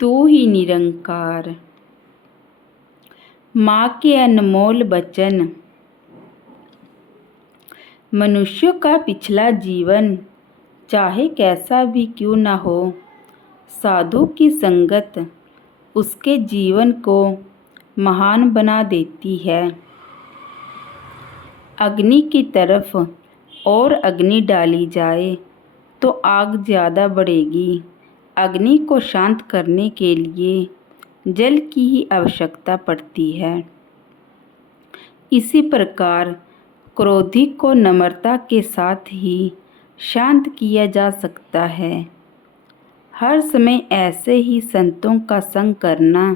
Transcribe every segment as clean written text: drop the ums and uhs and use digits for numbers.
तू ही निरंकार। माँ के अनमोल वचन। मनुष्य का पिछला जीवन चाहे कैसा भी क्यों न हो, साधु की संगत उसके जीवन को महान बना देती है। अग्नि की तरफ और अग्नि डाली जाए तो आग ज़्यादा बढ़ेगी। अग्नि को शांत करने के लिए जल की ही आवश्यकता पड़ती है। इसी प्रकार क्रोधी को नम्रता के साथ ही शांत किया जा सकता है। हर समय ऐसे ही संतों का संग करना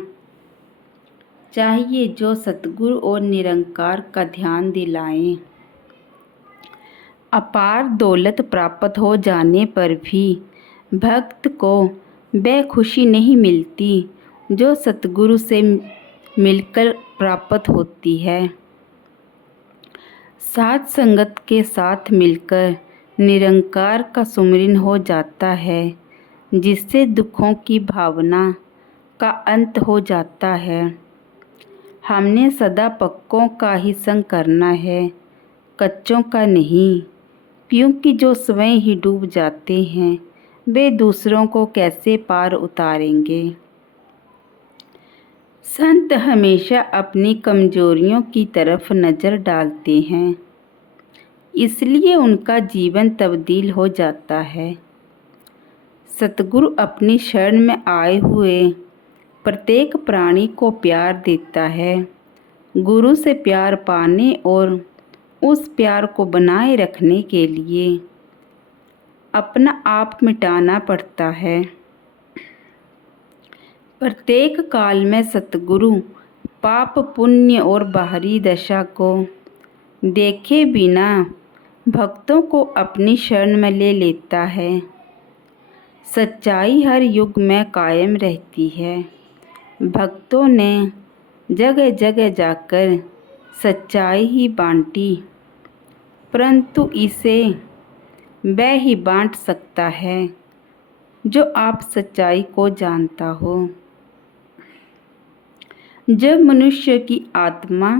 चाहिए जो सतगुरु और निरंकार का ध्यान दिलाएं। अपार दौलत प्राप्त हो जाने पर भी भक्त को वह खुशी नहीं मिलती जो सतगुरु से मिलकर प्राप्त होती है। साध संगत के साथ मिलकर निरंकार का सुमिरन हो जाता है, जिससे दुखों की भावना का अंत हो जाता है। हमने सदा पक्कों का ही संग करना है, कच्चों का नहीं, क्योंकि जो स्वयं ही डूब जाते हैं वे दूसरों को कैसे पार उतारेंगे। संत हमेशा अपनी कमजोरियों की तरफ नज़र डालते हैं, इसलिए उनका जीवन तब्दील हो जाता है। सतगुरु अपनी शरण में आए हुए प्रत्येक प्राणी को प्यार देता है। गुरु से प्यार पाने और उस प्यार को बनाए रखने के लिए अपना आप मिटाना पड़ता है। प्रत्येक काल में सतगुरु पाप पुण्य और बाहरी दशा को देखे बिना भक्तों को अपनी शरण में ले लेता है। सच्चाई हर युग में कायम रहती है। भक्तों ने जगह जगह जाकर सच्चाई ही बांटी, परंतु इसे वह ही बांट सकता है जो आप सच्चाई को जानता हो। जब मनुष्य की आत्मा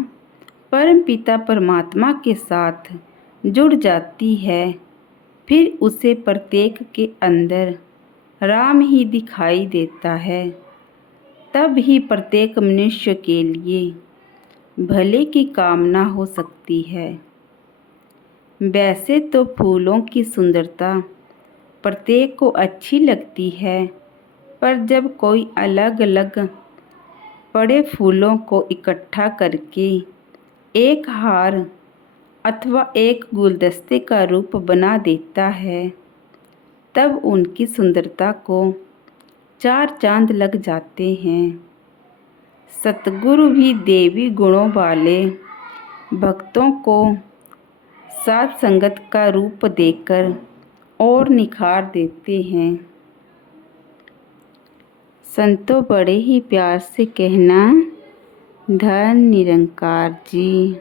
परमपिता परमात्मा के साथ जुड़ जाती है, फिर उसे प्रत्येक के अंदर राम ही दिखाई देता है। तब ही प्रत्येक मनुष्य के लिए भले की कामना हो सकती है। वैसे तो फूलों की सुंदरता प्रत्येक को अच्छी लगती है, पर जब कोई अलग अलग पड़े फूलों को इकट्ठा करके एक हार अथवा एक गुलदस्ते का रूप बना देता है, तब उनकी सुंदरता को चार चांद लग जाते हैं। सतगुरु भी देवी गुणों वाले भक्तों को साध संगत का रूप देकर और निखार देते हैं। संतों बड़े ही प्यार से कहना, धन निरंकार जी।